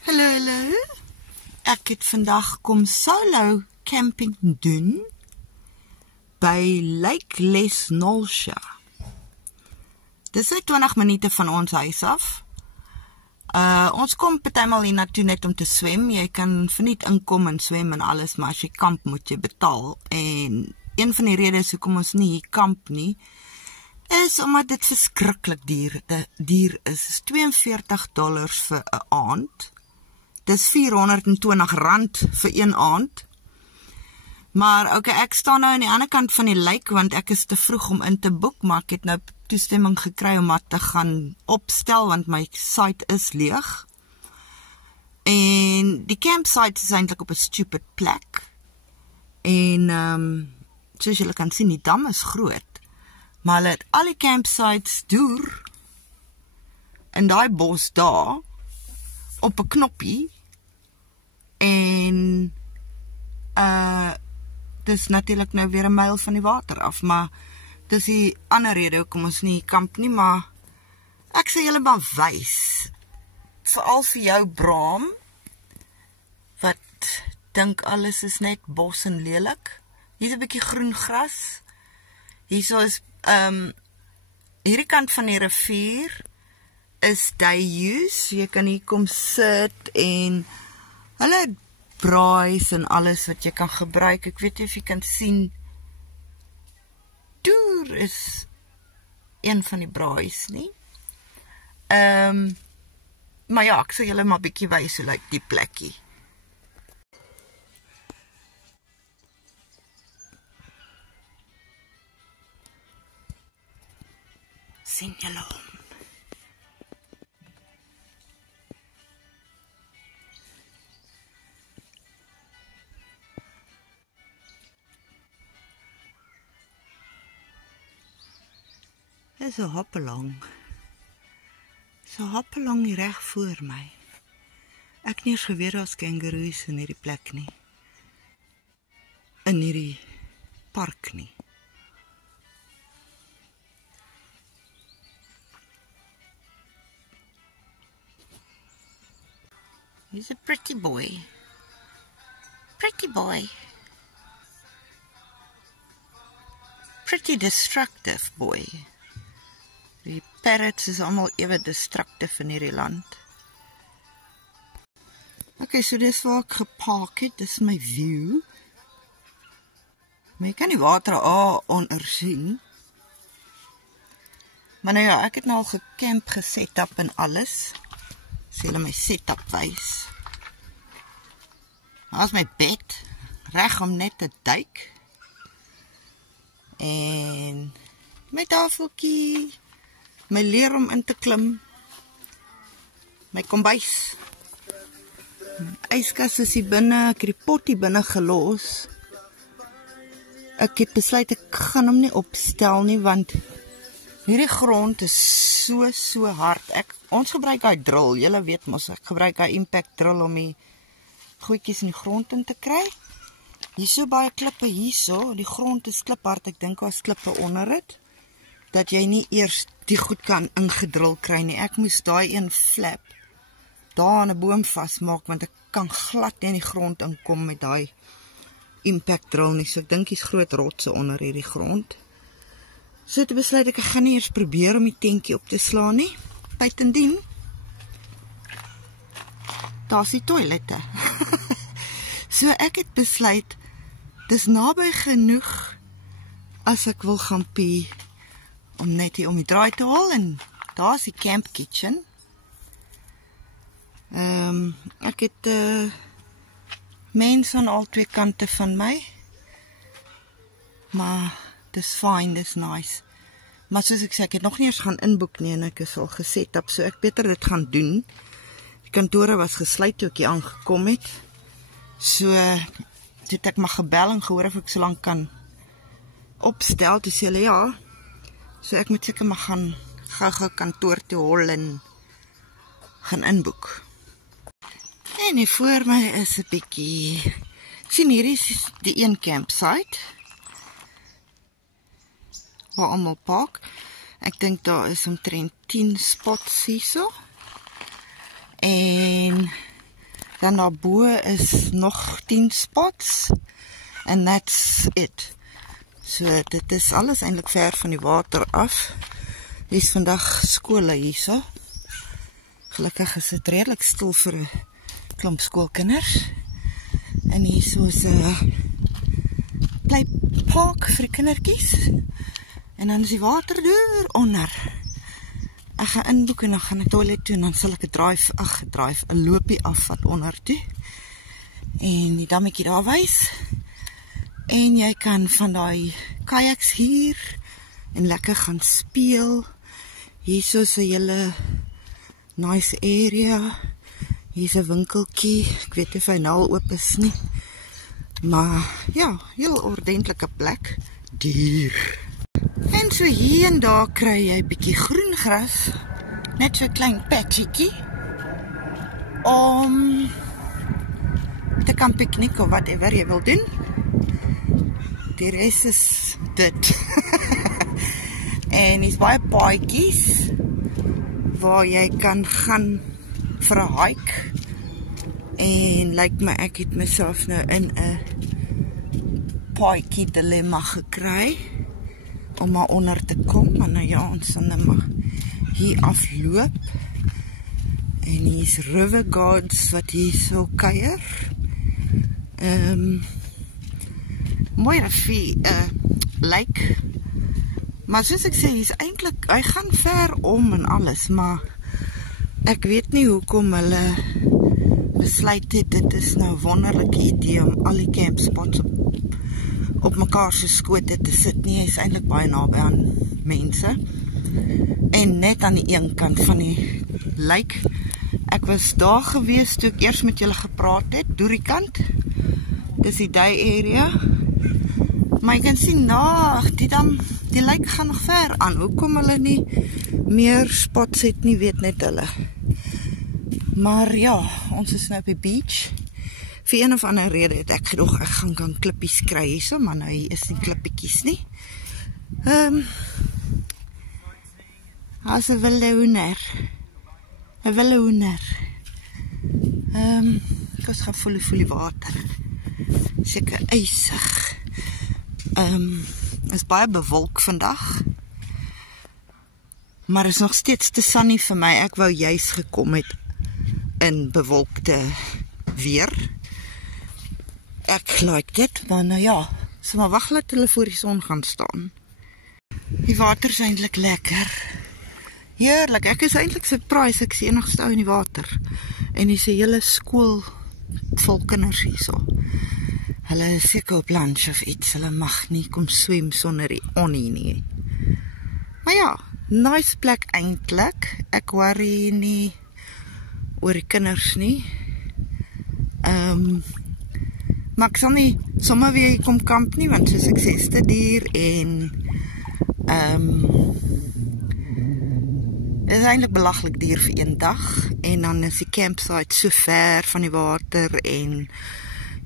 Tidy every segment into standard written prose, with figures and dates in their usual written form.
Hallo, hallo. Ek het vandag kom solo camping doen by Lake Les Nolsha. Dis net 20 minute van ons huis af. Ons kom partymal hier na toe net om te swem. Jy kan verniet inkom en swem en alles, maar as jy kamp moet jy betaal. En een van die redes hoekom ons nie hier kamp nie, is omdat dit verskriklik duur is. $42 vir 'n aand. Dis R420 vir een aand. Maar okay, ek staan nou aan die ander kant van die lake, want ek is te vroeg om in te boek, maar ek het nou toestemming gekry om dit te gaan opstel, want my site is leeg. En die campsite is eintlik op 'n stupid plek. En soos julle kan sien, die dam is groot. Maar hulle het al die campsites deur in daai bos daar op 'n knoppie. En dis natuurlik nou weer 'n myl van die water af, maar dis die ander rede hoekom ons nie kamp nie, maar ek sê julle maar wys. Veral vir jou Braam wat dink alles is net bos en lelik. Hier's 'n bietjie groen gras. Hierso is hierdie kant van die rivier is Dayus. Jy kan hier kom sit en hulle het braais en alles wat jy kan gebruik. Ek weet nie of jy kan sien. Deur is een van die braais nie. Maar ja, ek sal julle maar bietjie wys hoe lyk die plekkie. Sien julle hom? Dis 'n hopalong. So hopalong hier reg voor my. Ek het nie eens geweet daar's kangaroos in hierdie plek nie. In hierdie park nie. He's a pretty boy. Pretty boy. Pretty destructive boy. Die parrots is allemaal ewe destructief in hierdie land. Okay, so dis waar ek gepark het, dis my view. Maar jy kan die water onder sien. Maar nou ja, ek het nou al gecamp, gesetup en alles. Sê hulle my setup wys. Daar is my bed, reg om net te duik. En my tafeltjie, my leer om in te klim, my kombuis, yskas is hier binne, ek het die pot hier binne gelos. Ek het besluit ek gaan hom nie opstel nie, want hierdie grond is so hard. Ons gebruik hy drill, julle weet mos, ek gebruik hy impact drill om die goedjies in die grond in te kry. Hier so baie klippe hierso, die grond is kliphard, ek dink daar's klippe onder dit, dat jy nie eers die goed kan ingedrul kry nie. Ek moes daai een flap daar aan 'n boom vasmaak, want ek kan glad nie in die grond inkom met daai impact drill nie, so ek dink hier's groot rotse onder hierdie grond. So het besluit ek gaan nie eers probeer om die tentjie op te slaan nie. Buitendien, daar's die toilette. So ek het besluit, dis naby genoeg as ek wil gaan pee, om net hier om die draai te hol, en daar is die camp kitchen. Ek het mense aan al twee kante van my, maar dis fine, dis nice. Maar soos ek sê, ek het nog nie eens gaan inboek nie, en ek is al geset op, so ek beter dit gaan doen. Die kantore was gesluit toe ek hier aangekom het, so het ek maar gebel en gehoor of ek so lang kan opstel, toe sê hulle ja. So ek moet seker maar gaan gou kantoor toe hol en gaan inboek. En hier voor my is 'n bietjie, ek sien hier is die een campsite, waar almal park. Ek dink daar is omtrent 10 spots hierso. En Dan daarbo is nog 10 spots. And that's it. So, dit is alles eintlik ver van die water af. Hier is vandag skole hierso. Gelukkig is dit redelik stil vir 'n klomp skoolkinders. En hierso is 'n playpark vir die kindertjies. En dan is die water deur onder. Ek gaan inboek en dan gaan ek toilet toe en dan sal ek 'n loopie afvat onder toe. En die dammetjie daar wys. En jy kan van daai kayaks hier en lekker gaan speel. Hierso is 'n hele nice area. Hier's 'n winkeltjie. Ek weet nie of hy nou al oop is nie. Maar ja, heel ordentlike plek. Duur. En so hier en daar kry jy 'n bietjie groen gras. Net so 'n klein patjie om te kan piknik of whatever jy wil doen. Die res is dit. En hier's baie paadjies waar jy kan gaan vir 'n hike. En lyk my ek het myself nou in 'n paadjie dilemma gekry om maar onder te kom. Maar nou ja, ons sal nou maar hier afloop. En hier's River Gods wat hier so kuier. Mooi rivier, lake. Maar soos ek sê, hier's eintlik, hy gaan ver om en alles, maar ek weet nie hoekom hulle besluit het, dit is nou 'n wonderlike idee om al die campspots op mekaar se skote te sit nie. Hy is eintlik baie naby aan mense. En net aan die een kant van die lake. Ek was daar gewees toe ek eers met julle gepraat het, deur die kant. Dis die day area. Maar jy kan sien, die lake gaan nog ver aan. Hoekom hulle nie meer spots het nie, weet net hulle. Maar ja, ons is nou op die beach. Vir een of ander rede het ek gedoog, ek gaan kan klippies kry hierso, maar nou hier is nie klippietjies nie. As 'n wilde hoender. 'n wilde hoender. Ek was gaan voel die water. Seker ysig. Is baie bewolk vandag. Maar is nog steeds te sunny vir my. Ek wou juis gekom het in bewolkte weer. Ek like dit, maar nou ja, so maar wag laat hulle voor die son gaan staan. Die water is eintlik lekker. Heerlik, ek is eintlik surprised, ek is die enigste ou in die water. En dis 'n hele skool vol kinders hierso. Hulle is seker op lunch of iets, hulle mag nie kom swem sonder die onnie nie. Maar ja, nice plek eintlik. Ek worry nie oor die kinders nie. Maar ek sal nie sommer weer hier kom kamp nie, want soos ek sê, is te duur en is eintlik belaglik duur vir een dag. En dan is die campsite so ver van die water en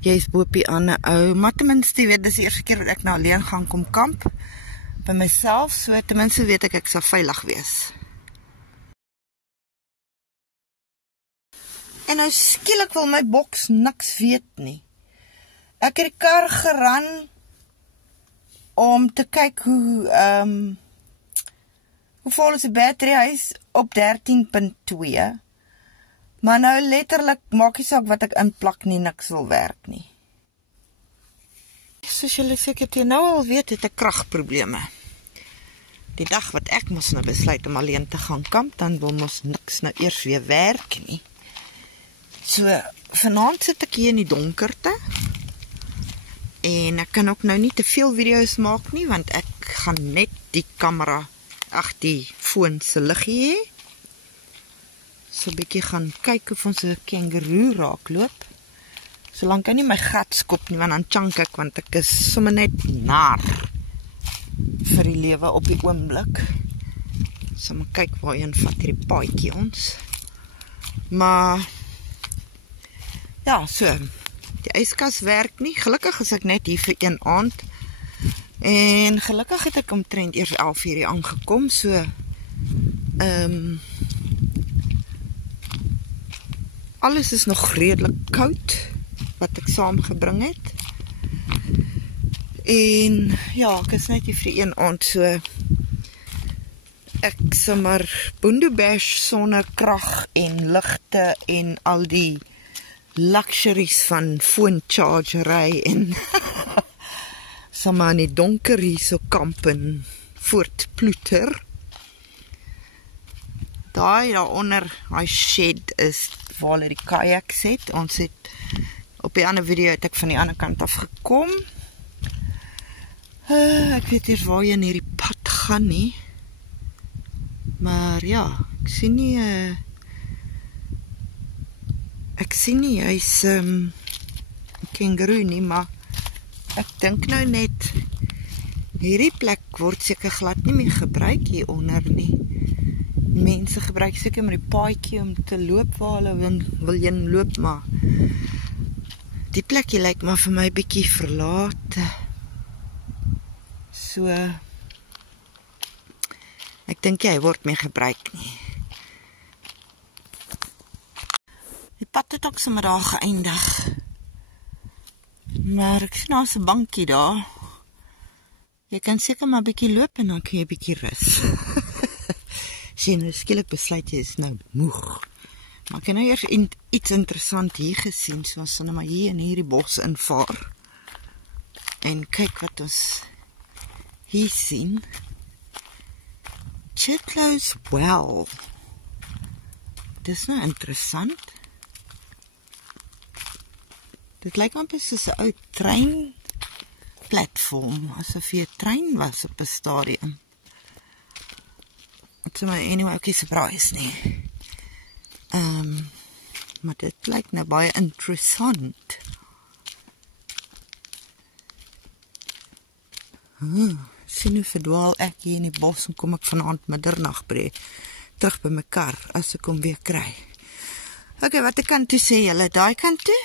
jy is boop die ander ou. Maar ten minste, weet, dis die eerste keer dat ek nou alleen gaan kom kamp by myself, so ten minste weet ek sal veilig wees. En nou skielik wil my boks niks weet nie. Ek het die kar geran om te kyk hoe vol is die battery. Hy is op 13.2. Maar nou letterlik maak nie saak wat ek inplak nie, niks wil werk nie. Soos julle seker nou al weet, het ek kragprobleme. Die dag wat ek mos nou besluit om alleen te gaan kamp, dan wil mos niks nou eers weer werk nie. So, vanaand sit ek hier in die donkerte. En ek kan ook nou nie te veel video's maak nie, want ek gaan net die kamera, die foon se liggie hê. So 'n bietjie gaan kyk of ons 'n kangaroo raakloop. Solank hy nie my gat skop nie, want dan chunk ek, want ek is sommer net naar vir die lewe op die oomblik. So maar kyk waarheen vat hierdie paadjie ons. Maar ja, so die yskas werk nie. Gelukkig is ek net hier vir een aand. En gelukkig het ek omtrent eers 11 uur aangekom, so Alles is nog redelik koud wat ek saamgebring het. En ja, ek is net nie vir een aand so ek sommer boendebash sonder krag en ligte en al die luxuries van phone-chargery en sommer in die donker hier so kamp en voortploeter. Daaronder, die shed is waar hulle die kayaks het. Ons het op die ander video het ek van die ander kant af gekom. Ek weet eers waar jy in hierdie pad gaan nie. Maar ja, ek sien nie hy's kangaroo nie, maar ek dink nou net hierdie plek word seker glad nie meer gebruik hieronder nie. Mense gebruik seker maar die paadjie om te loop waar hulle wil heen loop, maar die plekkie lyk maar vir my bietjie verlate. So ek dink hy word meer gebruik nie. Die pad het ook sommer daar geëindig. Maar ek sien daar's 'n bankie daar. Jy kan seker maar bietjie loop en dan kan jy bietjie rus. As jy nou skielik besluit jy is nou moeg. Maar ek het nou eers iets interessant hier gesien, so ons sal nou maar hier in hierdie bos invaar. En kyk wat ons hier sien. Chitlows Well. Dis nou interessant. Dit lyk amper soos 'n ou treinplatform, asof hier 'n trein was op 'n stadium. So my anyway, okay, surprise nie. Maar dit lyk nou baie interessant. Sien hoe verdwaal ek hier in die bos en kom ek vanaand middernag terug by my kar as ek hom weer kry. Okay, wat ek kan toe sê julle, daai kant toe?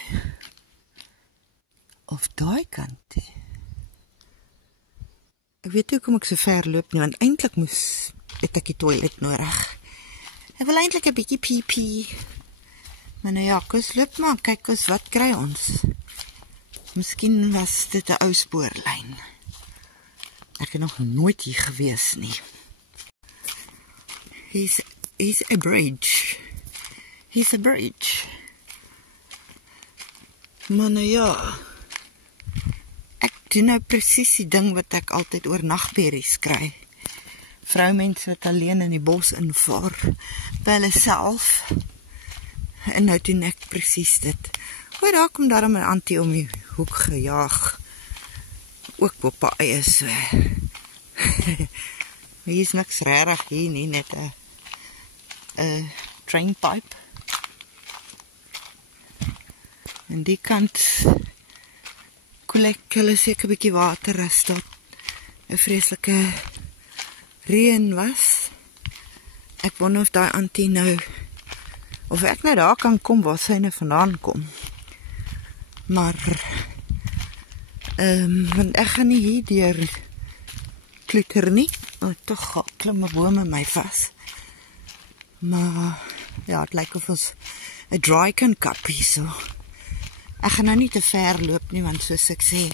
Of daai kant toe? Ek weet hoe kom ek so ver loop nie, want eintlik het ek die toilet nodig. Ek wil eintlik 'n bietjie pee. Maar nou ja, kom ons loop maar, kyk ons wat kry ons. Miskien was dit 'n ou spoorlyn. Ek het nog nooit hier gewees nie. He's a bridge. He's a bridge. Maar nou ja, ek doen nou presies die ding wat ek altyd oor nagberries kry. Vroumense wat alleen in die bos invaar by hulle self. En nou doen ek presies dit. Hoor, daar kom daarom 'n antie om die hoek gejaag. Ook op haar eie so. Hier is niks rarig hier nie, net 'n drainpipe. En die kant koel ek hulle seker 'n bietjie water as dit 'n vreeslike reën was. Ek wonder of daai antie nou, of ek nou daar kan kom waar sy nou vandaan kom. Maar want ek gaan nie hier deur kloeter nie. Toch klim 'n boom in my vas. Maar ja, het lyk of ons 'n dry kan kap hier so. Ek gaan nou nie te ver loop nie, want soos ek sê,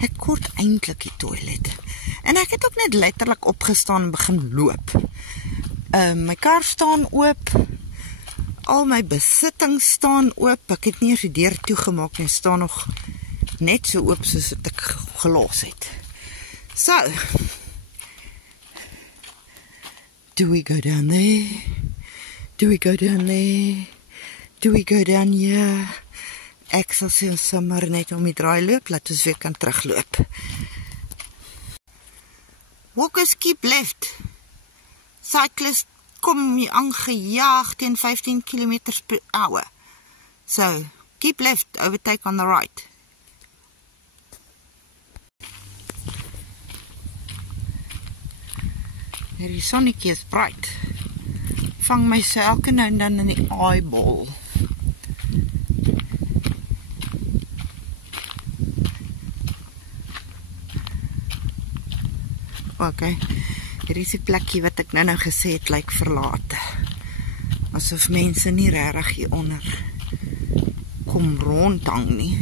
ek kort eintlik die toilet. En ek het ook net letterlik opgestaan en begin loop. My kar staan oop. Al my besittings staan oop. Ek het nie eens die deur toegemaak nie, staan nog net so oop soos wat ek gelos het. So, do we go down there? Do we go down there? Do we go down here? Ek sal sê ons sommer net om die draai loop, laat ons weer kan terugloop. Walkers keep left. Cyclists kom hier aangejaag teen 15 km/h. So, keep left, overtake on the right. Hierdie sonnetjie is bright. Vang my so elke nou en dan in die eyeball. Okay, hier is die plekkie wat ek nou gesê het, lyk verlate. Asof mense nie regtig hieronder kom rondhang nie.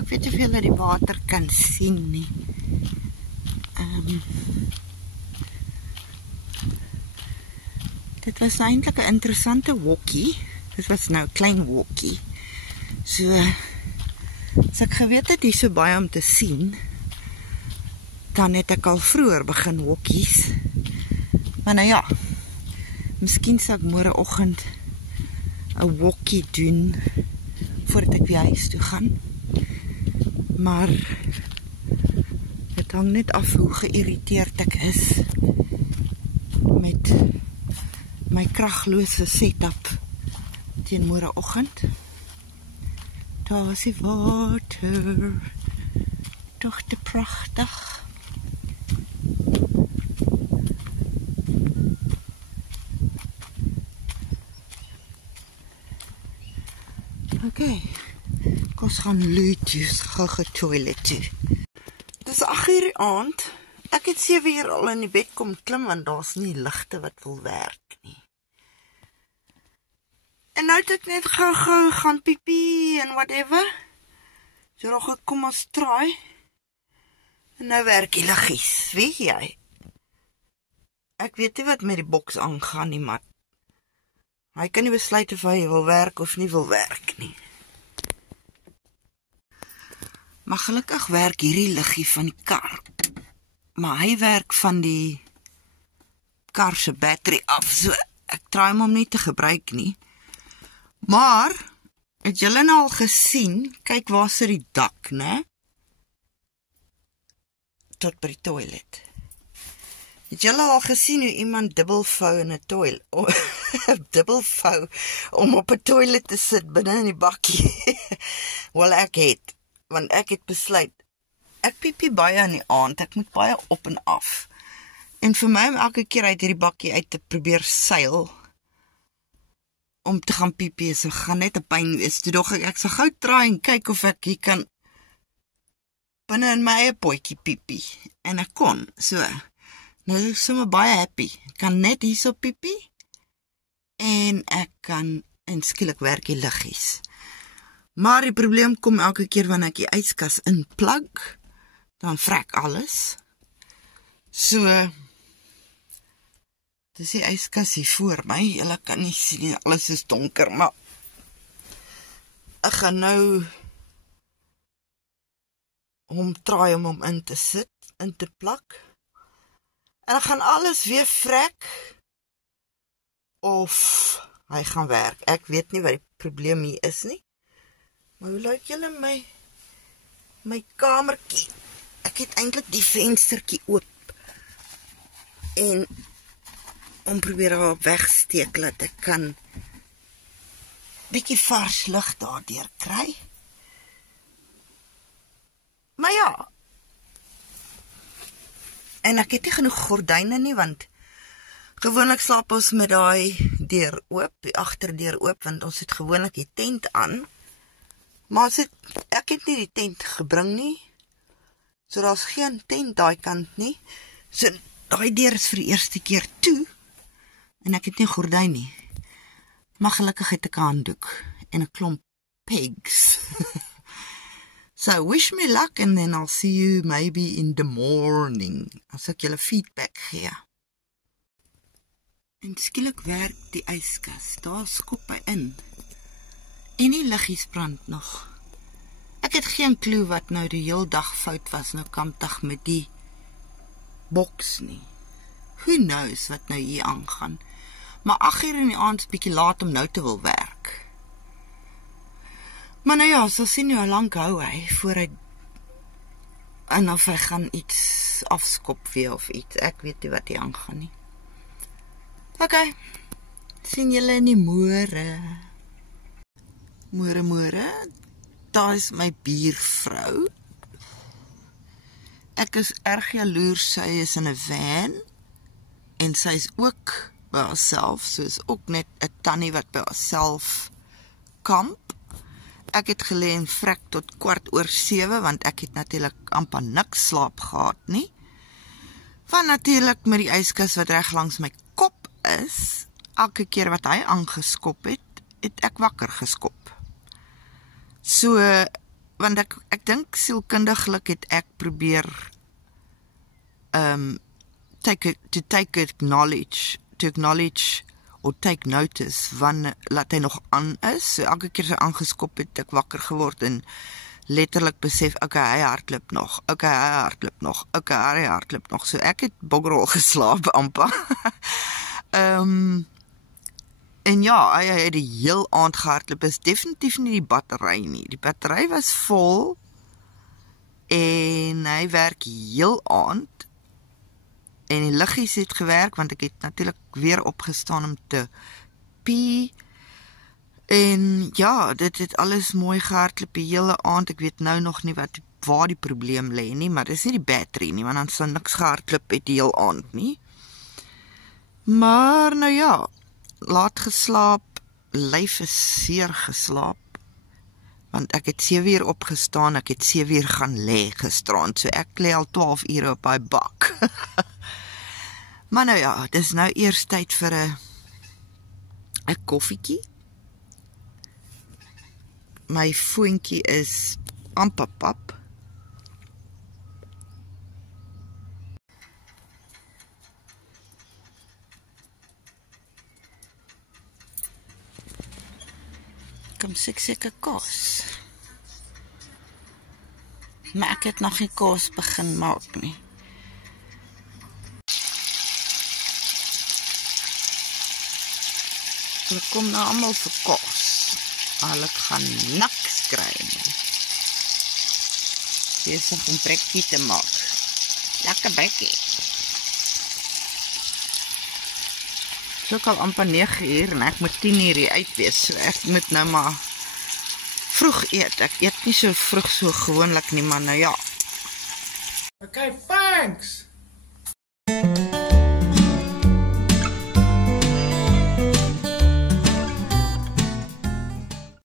Ek weet of julle die water kan sien nie. Dit was nou eintlik 'n interessante walkie. Dit was nou 'n klein walkie. So, as ek geweet het hier so baie om te sien, dan het ek al vroeër begin walkies. Maar nou ja, miskien sal ek môreoggend 'n walkie doen voordat ek weer huis toe gaan. Maar dit hang net af hoe geïrriteerd ek is met my kraglose setup teen môreoggend. Daar is die water, toch te prachtig. Oké, ek ons gaan loetjies, gou toilet toe. Dis 8:00 die aand. Ek het 7 uur al in die bed kom klim, want daar's nie ligte wat wil werk nie. En nou het ek net gou gaan piepie en whatever. So nog kom ons try. En nou werk die liggies, weet jy? Ek weet nie wat met die boks aangaan nie, maar hy kan nie besluit of hy wil werk of nie wil werk nie. Maar gelukkig werk hierdie liggie van die kar. Maar hy werk van die kar se battery af, so ek try hom nie te gebruik nie. Maar, het julle nou al gesien, kyk waar sit die dak, né? Tot by die toilet. Het julle al gesien hoe iemand dubbelvou in 'n toilet? Dubbelvou om op 'n toilet te sit binne in die bakkie. Wel, ek het, want ek het besluit, ek piepie baie in die aand, ek moet baie op en af. En vir my om elke keer uit hierdie bakkie uit te probeer seil, om te gaan piepie, so gaan net 'n pyn wees. Toe dog ek sal gou try en kyk of ek hier kan binne in my eie potjie piepie. En ek kon, so. Nou is ek sommer baie happy. Ek kan net hierso piepie, en ek kan, en skielik werk die liggies. Maar die probleem kom elke keer wanneer ek die yskas inplug, dan vrek alles. So, dis die yskas hier voor my, julle kan nie sien, alles is donker, maar ek gaan nou try om hom in te sit, in te plak, en ek gaan alles weer vrek, of hy gaan werk. Ek weet nie wat die probleem hier is nie, maar hoe lyk julle my kamertjie? Ek het eintlik die venstertjie oop, en om probeer haar wegsteek, dat ek kan bietjie vars lug daardeur kry. Maar ja, en ek het nie genoeg gordyne nie, want gewoonlik slaap ons met daai deur oop, die agterdeur oop, want ons het gewoonlik die tent aan, maar ek het nie die tent gebring nie, so daar's geen tent daai kant nie, so daai deur is vir die eerste keer toe, en ek het nie gordyn nie, maar gelukkig het ek 'n handdoek, en 'n klomp pegs. So, wish me luck, and then I'll see you maybe in the morning, as ek julle feedback gee. En skielik werk die yskas, daar skop hy in, en die liggies brand nog. Ek het geen klou wat nou die heel dag fout was, nou kampdag met die boks nie. Who knows wat nou hier aangaan. Maar 8:00 in die aand is bietjie laat om nou te wil werk. Maar nou ja, so sien hoe lank hou hy, voor hy, en of hy gaan iets afskop weer of iets, ek weet nie wat hier aangaan nie. Ok, sien julle in die môre. Môre, daar is my buurvrou. Ek is erg jaloers, sy is in 'n van, en sy is ook by haarself, so is ook net 'n tannie wat by haarself kamp. Ek het gelê en vrek tot 7:15, want ek het natuurlik amper niks slaap gehad nie. Van natuurlik met die yskas wat reg langs my kop is, elke keer wat hy aangeskop het, het ek wakker geskop. So, want ek dink sielkundiglik het ek probeer to acknowledge or take notice van laat hy nog aan is. So elke keer sy aangeskop het ek wakker geword en letterlik besef, okay, hy hardloop nog, okay, hy hardloop nog, okay, hy hardloop nog. So ek het bogrol geslaap amper. En ja, hy het die heel aand gehardloop, is definitief nie die battery nie. Die battery was vol en hy werk heel aand en die liggies het gewerk, want ek het natuurlijk weer opgestaan om te pee. En ja, dit het alles mooi gehardloop die hele aand. Ek weet nou nog nie waar die probleem lê nie, maar dit is nie die battery nie, want dan sal niks gehardloop het die hele aand nie. Maar nou ja, laat geslaap, lyf is seer geslaap, want ek het 7 uur opgestaan, ek het 7 uur gaan lê gisterand, so ek lê al 12 ure op die bak. Maar nou ja, dis nou eers tyd vir 'n koffietjie. My foontjie is amper pap. Kom seker kos. Maar ek het nog nie kos begin maak nie. Hulle kom nou allemaal vir kos. Hulle gaan niks kry nie. Besig om brekkie te maak. Lekker brekkie. Het is ook al amper 9 uur en ek moet 10 uur hier uit wees. So ek moet nou maar vroeg eet. Ek eet nie so vroeg so gewoonlik nie, maar nou ja. Okay, thanks!